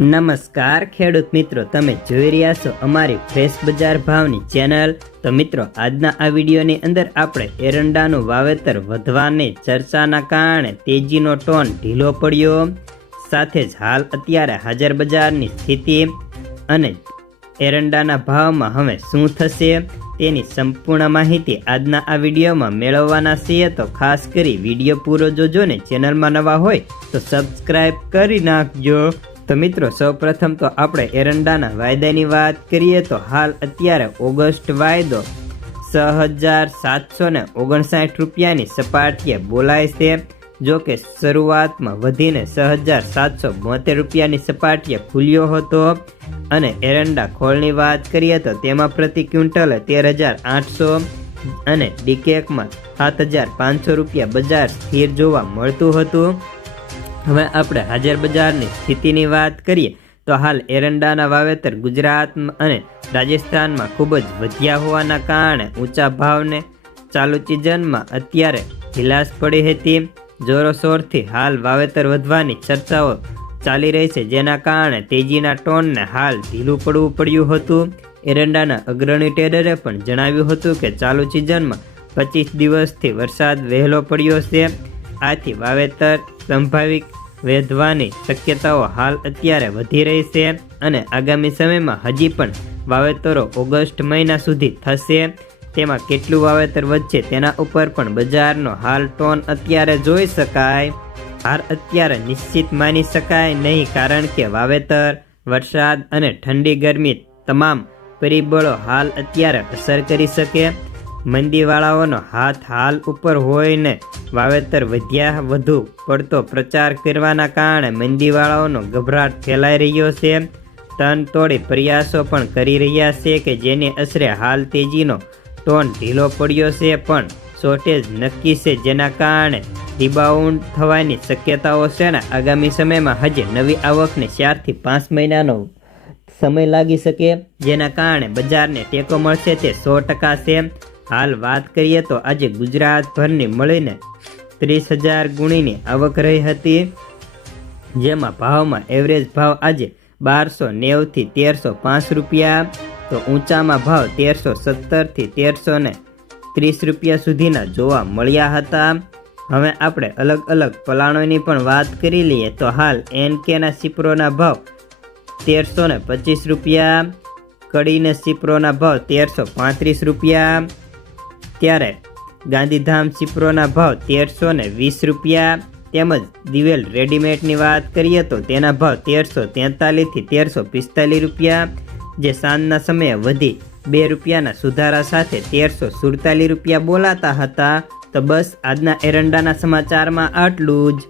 નમસ્કાર, ખેડૂત મિત્રો. તમે જોઈ રહ્યા છો અમારી ફ્રેશ બજાર ભાવની ચેનલ. તો મિત્રો, આજના આ વિડીયોની અંદર આપણે એરંડાનું વાવેતર વધવાની ચર્ચાના કારણે તેજીનો ટોન ઢીલો પડ્યો. સાથે જ હાલ અત્યારે હાજર બજારની સ્થિતિ અને એરંડાના ભાવમાં હવે શું થશે તેની સંપૂર્ણ માહિતી આજના આ વિડીયોમાં મેળવવાના છીએ. તો ખાસ કરી વીડિયો પૂરો જોજો ને ચેનલમાં નવા હોય તો સબસ્ક્રાઈબ કરી નાખજો. તો મિત્રો, સૌપ્રથમ તો આપણે એરંડાના વાયદાની વાત કરીએ તો હાલ અત્યારે ઓગસ્ટ વાયદો છ હજાર સાતસો ને ઓગણસાઠ રૂપિયાની સપાટીએ બોલાય છે. જો કે શરૂઆતમાં વધીને છ હજાર સાતસો બોતેર રૂપિયાની સપાટીએ ખુલ્યો હતો. અને એરંડા ખોળની વાત કરીએ તો તેમાં પ્રતિ ક્વિન્ટલે તેર હજાર આઠસો અને ડીકેકમાં સાત હજાર પાંચસો રૂપિયા બજાર સ્થિર જોવા મળતું હતું. હવે આપણે હાજર બજારની સ્થિતિની વાત કરીએ, તો હાલ એરંડાના વાવેતર ગુજરાત અને રાજસ્થાનમાં ખૂબ જ વધ્યા હોવાના કારણે ઊંચા ભાવને ચાલુ સિઝનમાં અત્યારે ઢીલાશ પડી હતી. જોરોશોરથી હાલ વાવેતર વધવાની ચર્ચાઓ ચાલી રહી છે, જેના કારણે તેજીના ટોનને હાલ ઢીલું પડવું પડ્યું હતું. એરંડાના અગ્રણી ટ્રેડરે પણ જણાવ્યું હતું કે ચાલુ સિઝનમાં પચીસ દિવસથી વરસાદ વહેલો પડ્યો છે. આથી વાવેતર સંભાવિક વેધવાની શક્યતાઓ હાલ અત્યારે વધી રહી છે અને આગામી સમયમાં હજી પણ વાવેતરો ઓગસ્ટ મહિના સુધી થશે. તેમાં કેટલું વાવેતર વધશે તેના ઉપર પણ બજારનો હાલ ટોન અત્યારે જોઈ શકાય. હાલ અત્યારે નિશ્ચિત માની શકાય નહીં કારણ કે વાવેતર, વરસાદ અને ઠંડી ગરમી તમામ પરિબળો હાલ અત્યારે અસર કરી શકે. મંદીવાળાઓનો હાથ હાલ ઉપર હોઈને વાવેતર વધ્યા વધુ પડતો પ્રચાર કરવાના કારણે મંદીવાળાઓનો ગભરાટ ફેલાઈ રહ્યો છે. તન તોડી પ્રયાસો પણ કરી રહ્યા છે કે જેની અસરે હાલ તેજીનો ટોન ઢીલો પડ્યો છે, પણ શોર્ટેજ નક્કી છે જેના કારણે રિબાઉન્ડ થવાની શક્યતાઓ છે ને આગામી સમયમાં હજી નવી આવકને ચારથી પાંચ મહિનાનો સમય લાગી શકે, જેના કારણે બજારને ટેકો મળશે તે સો ટકા છે. હાલ વાત કરીએ તો આજે ગુજરાતભરની મળીને ત્રીસ હજાર ગુણીની આવક રહી હતી. જેમાં ભાવમાં એવરેજ ભાવ આજે બારસો નેવથી તેરસો પાંચ રૂપિયા, તો ઊંચામાં ભાવ તેરસો સત્તરથી તેરસો ને ત્રીસ રૂપિયા સુધીના જોવા મળ્યા હતા. હવે આપણે અલગ અલગ પલાણોની પણ વાત કરી લઈએ તો હાલ એનકેના સિપ્રોના ભાવ તેરસો ને પચીસ રૂપિયા, કડીને સિપ્રોના ભાવ તેરસો પાંત્રીસ રૂપિયા ત્યારે ગાંધીધામ સિપ્રોના ભાવ તેરસો ને વીસ રૂપિયા તેમજ દિવેલ રેડીમેડની વાત કરીએ તો તેના ભાવ તેરસો તેતાલીસથી તેરસો પિસ્તાલીસ રૂપિયા, જે સાંજના સમયે વધી બે રૂપિયાના સુધારા સાથે તેરસો સુડતાલીસ રૂપિયા બોલાતા હતા. તો બસ આજના એરંડાના સમાચારમાં આટલું જ.